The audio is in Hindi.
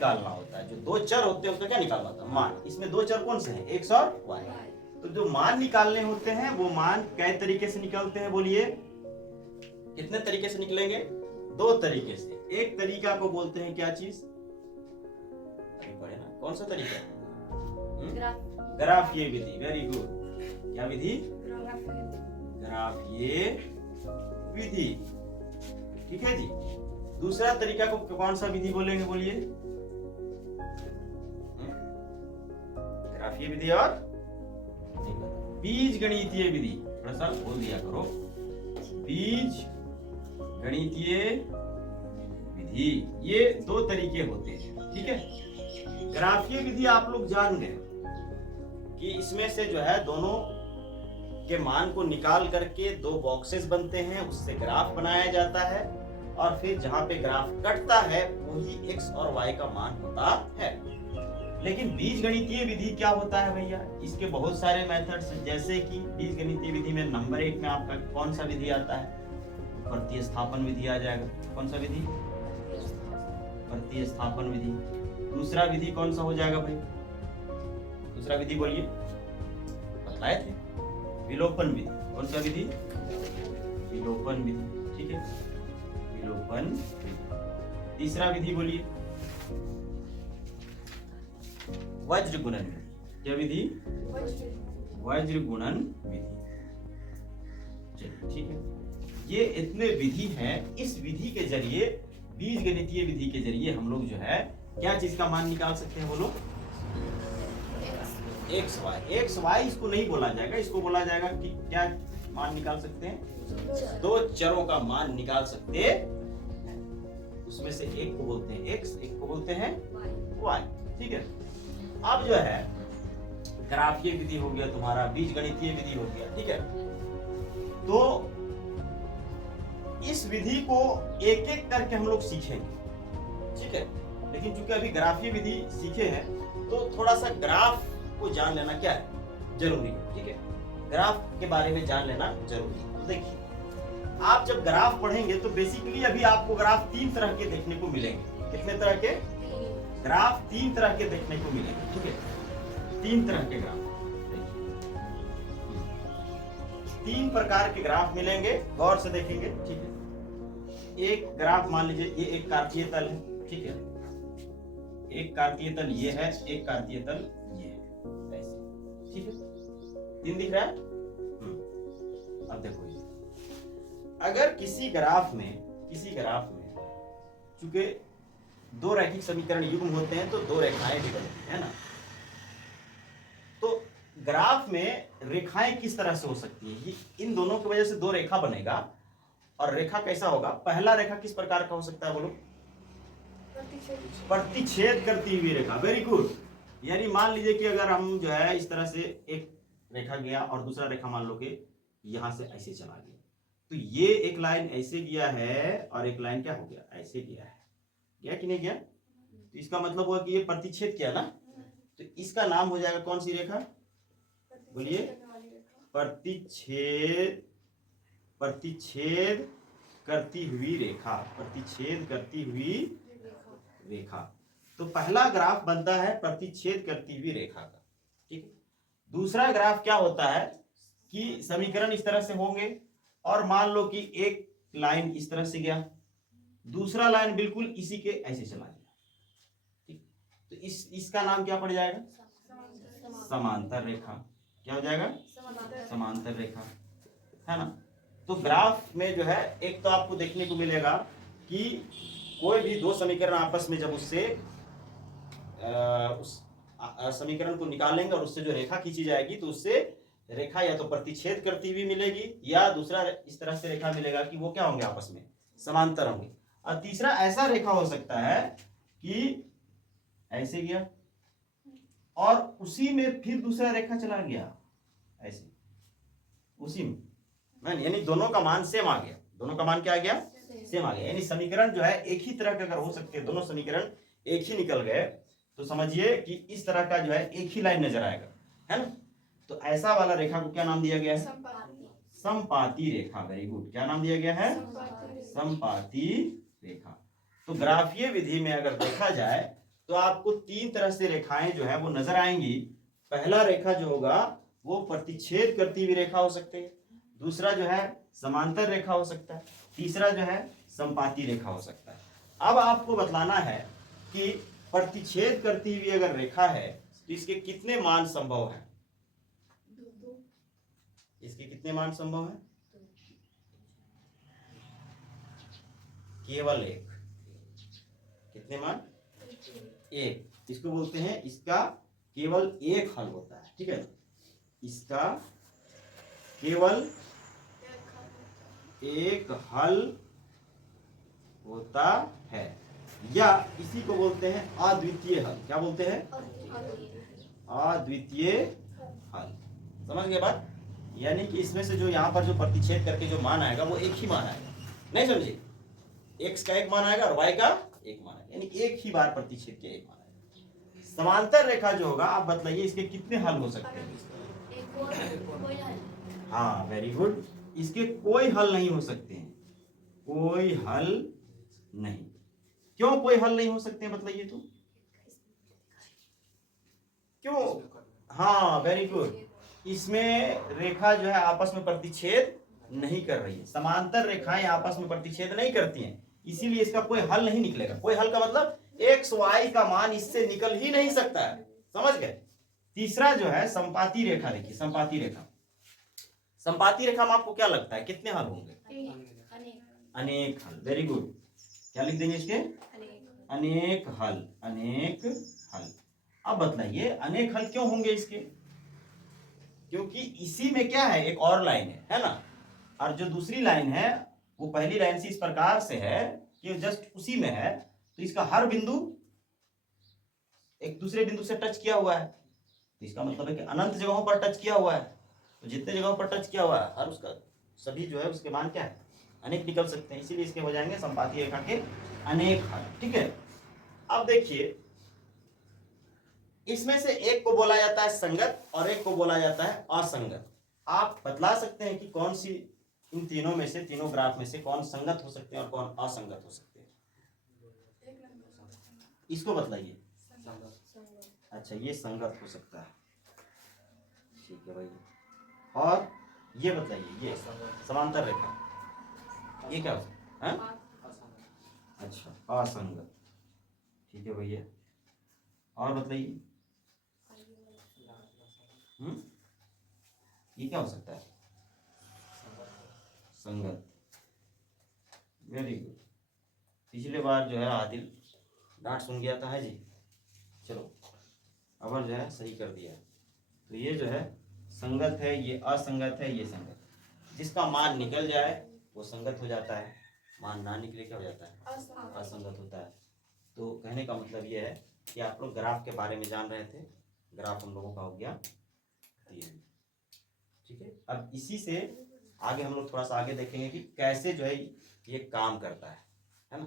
निकालना होता है। जो दो चर होते हैं उसका क्या निकालना होता है? मान। इसमें दो चर कौन से हैं? एक्स और वाई। तो जो मान निकालने होते हैं वो मान कई तरीके से निकलते हैं? बोलिए कितने तरीके से निकलेंगे? दो तरीके से। एक तरीका को बोलते हैं क्या चीज? अभी पढ़े ना, कौन सा तरीका? ग्राफीय विधि। Very good. क्या विधि? ग्राफीय विधि। ठीक है जी। दूसरा तरीका को कौन सा विधि बोलेंगे? बोलिए। ग्राफीय विधि और बीज गणितीय विधि। थोड़ा सा बोल दिया करो। बीज गणितीय विधि, ये दो तरीके होते हैं। ठीक है। ग्राफीय विधि आप लोग जान गए कि इसमें से जो है दोनों के मान को निकाल करके दो बॉक्सेस बनते हैं, उससे ग्राफ बनाया जाता है और फिर जहां पे ग्राफ कटता है वही एक्स और वाई का मान होता है। लेकिन बीज गणितीय विधि क्या होता है भैया? इसके बहुत सारे मेथड्स हैं। जैसे कि बीज गणितीय विधि में नंबर 1 में आपका कौन सा विधि आता है? प्रतिस्थापन विधि आ जाएगा। कौन सा विधि? प्रतिस्थापन विधि। दूसरा विधि कौन सा हो जाएगा भाई? दूसरा विधि बोलिए, बताए थे, विलोपन विधि। कौन सा विधि? विलोपन विधि। ठीक है, विलोपन विधि। तीसरा विधि बोलिए, वज्र गुणन विधि। क्या विधि? वज्र गुणन विधि। चलिए ठीक है। ये इतने विधि हैं। इस विधि के जरिए, बीज गणितीय विधि के जरिए हम लोग जो है क्या चीज का मान निकाल सकते हैं? बोलो। X Y. एक्स वाई इसको नहीं बोला जाएगा, इसको बोला जाएगा कि क्या मान निकाल सकते हैं? दो चरों का मान निकाल सकते हैं। उसमें से एक को बोलते हैं एक्स, एक को बोलते हैं वाई। ठीक है। अब जो है ग्राफीय विधि हो गया तुम्हारा, बीज गणितीय विधि हो गया। ठीक है। तो इस विधि को एक एक करके हम लोग सीखेंगे। ठीक है। लेकिन चूंकि अभी ग्राफीय विधि सीखे हैं तो थोड़ा सा ग्राफ को जान लेना क्या है? जरूरी है। ठीक है। ग्राफ के बारे में जान लेना जरूरी है। तो देखिए, आप जब ग्राफ पढ़ेंगे तो बेसिकली अभी आपको ग्राफ तीन तरह के देखने को मिलेंगे। कितने तरह के? ग्राफ तीन तरह के देखने को मिलेंगे। ठीक है। तीन तरह के ग्राफ, तीन प्रकार के ग्राफ मिलेंगे। गौर से देखेंगे। ठीक है। एक ग्राफ मान लीजिए ये एक कार्तीय तल है। ठीक है। एक कार्तीय तल ये है, एक कार्तीय तल ये है, ऐसे। ठीक है। तीन दिख रहा है? अब देखो ये, अगर किसी ग्राफ में चूंकि दो रैखिक समीकरण युग्म होते हैं तो दो रेखाएं भी बनती है ना। तो ग्राफ में रेखाएं किस तरह से हो सकती है? इन दोनों की वजह से दो रेखा बनेगा। और रेखा कैसा होगा? पहला रेखा किस प्रकार का हो सकता है? बोलो। प्रतिच्छेद करती हुई रेखा। Very good. यानी मान लीजिए कि अगर हम जो है इस तरह से एक रेखा गया और दूसरा रेखा मान लो कि यहां से ऐसे चला गया, तो ये एक लाइन ऐसे गया है और एक लाइन क्या हो गया? ऐसे गया है। गया कि नहीं गया? तो इसका मतलब हुआ कि ये प्रतिच्छेद किया ना, तो इसका नाम हो जाएगा कौन सी रेखा? बोलिए। प्रतिच्छेद, प्रतिच्छेद करती हुई रेखा। प्रतिच्छेद करती हुई रेखा। तो पहला ग्राफ बनता है प्रतिच्छेद करती हुई रेखा का। ठीक है। दूसरा ग्राफ क्या होता है कि समीकरण इस तरह से होंगे और मान लो कि एक लाइन इस तरह से गया, दूसरा लाइन बिल्कुल इसी के ऐसे चला गया। ठीक। तो इसका नाम क्या पड़ जाएगा? समांतर रेखा। क्या हो जाएगा? समांतर रेखा, है ना। तो ग्राफ में जो है एक तो आपको देखने को मिलेगा कि कोई भी दो समीकरण आपस में जब उससे उस समीकरण को निकालेंगे और उससे जो रेखा खींची जाएगी तो उससे रेखा या तो प्रतिच्छेद करती हुई मिलेगी या दूसरा इस तरह से रेखा मिलेगा कि वो क्या होंगे? आपस में समांतर होंगे। और तीसरा ऐसा रेखा हो सकता है कि ऐसे गया और उसी में फिर दूसरा रेखा चला गया ऐसे, उसी में, यानी दोनों का मान सेम आ गया। दोनों का मान क्या आ गया? सेम आ गया। यानी समीकरण जो है एक ही तरह के अगर हो सकते हैं, दोनों समीकरण एक ही निकल गए तो समझिए कि इस तरह का जो है एक ही लाइन नजर आएगा, है ना। तो ऐसा वाला रेखा को क्या नाम दिया गया है? समपाती रेखा। Very good. क्या नाम दिया गया है? समपाती रेखा। तो ग्राफीय विधि में अगर देखा जाए तो आपको तीन तरह से रेखाएं जो है वो नजर आएंगी। पहला रेखा जो होगा वो प्रतिच्छेद करती हुई रेखा हो सकती है, दूसरा जो है समांतर रेखा हो सकता है, तीसरा जो है संपाती रेखा हो सकता है। अब आपको बतलाना है कि प्रतिच्छेद करती हुई अगर रेखा है तो इसके कितने मान संभव है। इसके कितने मान संभव है? केवल एक। कितने मान? एक। इसको बोलते हैं इसका केवल एक हल होता है, ठीक है। इसका केवल एक हल होता है, या इसी को बोलते हैं अद्वितीय हल। क्या बोलते हैं? अद्वितीय हल। समझ गए बात? यानी कि इसमें से जो यहाँ पर जो प्रतिच्छेद करके जो मान आएगा वो एक ही मान आएगा, नहीं समझे? x का एक मान आएगा और y का एक मान आएगा, यानी एक ही बार प्रतिच्छेद के एक मान आएगा। समांतर रेखा जो होगा, आप बताइए इसके कितने हल हो सकते हैं? हाँ, वेरी गुड। इसके कोई हल नहीं हो सकते हैं, कोई हल नहीं। क्यों कोई हल नहीं हो सकते हैं बताइए तो? क्यों? हाँ, वेरी गुड। इसमें रेखा जो है आपस में प्रतिच्छेद नहीं कर रही है, समांतर रेखाएं आपस में प्रतिच्छेद नहीं करती हैं, इसीलिए इसका कोई हल नहीं निकलेगा। कोई हल का मतलब एक्स वाई का मान इससे निकल ही नहीं सकता है, समझ गए? तीसरा जो है संपाती रेखा। देखिए संपाती रेखा, संपाती रेखा में आपको क्या लगता है कितने हल होंगे? अनेक हल। Very good. क्या लिख देंगे इसके? अनेक हल। अनेक हल। अब बतलाइए अनेक हल क्यों होंगे इसके? क्योंकि इसी में क्या है, एक और लाइन है ना, और जो दूसरी लाइन है वो पहली लाइन से इस प्रकार से है कि जस्ट उसी में है, तो इसका हर बिंदु एक दूसरे बिंदु से टच किया हुआ है, तो इसका मतलब है कि अनंत जगहों पर टच किया हुआ है। तो जितने जगहों पर टच किया हुआ है हर उसका सभी जो है उसके मान क्या है? अनेक निकल सकते हैं, इसीलिए इसके हो जाएंगे संपाती रेखा के अनेक हल, ठीक है। अब देखिए इसमें से एक को बोला जाता है संगत और एक को बोला जाता है असंगत। आप बतला सकते हैं कि कौन सी इन तीनों में से, तीनों ग्राफ में से कौन संगत हो सकते हैं और कौन असंगत हो सकते हैं? इसको बतलाइए। अच्छा, ये संगत हो सकता है, ठीक है भाई। और ये बताइए, ये समांतर रेखा, ये क्या हो सकता है? अच्छा, असंगत, ठीक है भैया। और बताइए ये क्या हो सकता है? संगत। Very good. पिछले बार जो है आदिल डांट सुन गया था, है जी। चलो अब जो है सही कर दिया। तो ये जो है संगत है, ये असंगत है, ये संगत। जिसका मान निकल जाए वो संगत हो जाता है, मान ना निकले क्या हो जाता है? असंगत होता है। तो कहने का मतलब ये है कि आप लोग ग्राफ के बारे में जान रहे थे, ग्राफ हम लोगों का हो गया क्लियर, ठीक है। अब इसी से आगे हम लोग थोड़ा सा आगे देखेंगे कि कैसे जो है ये काम करता है ना।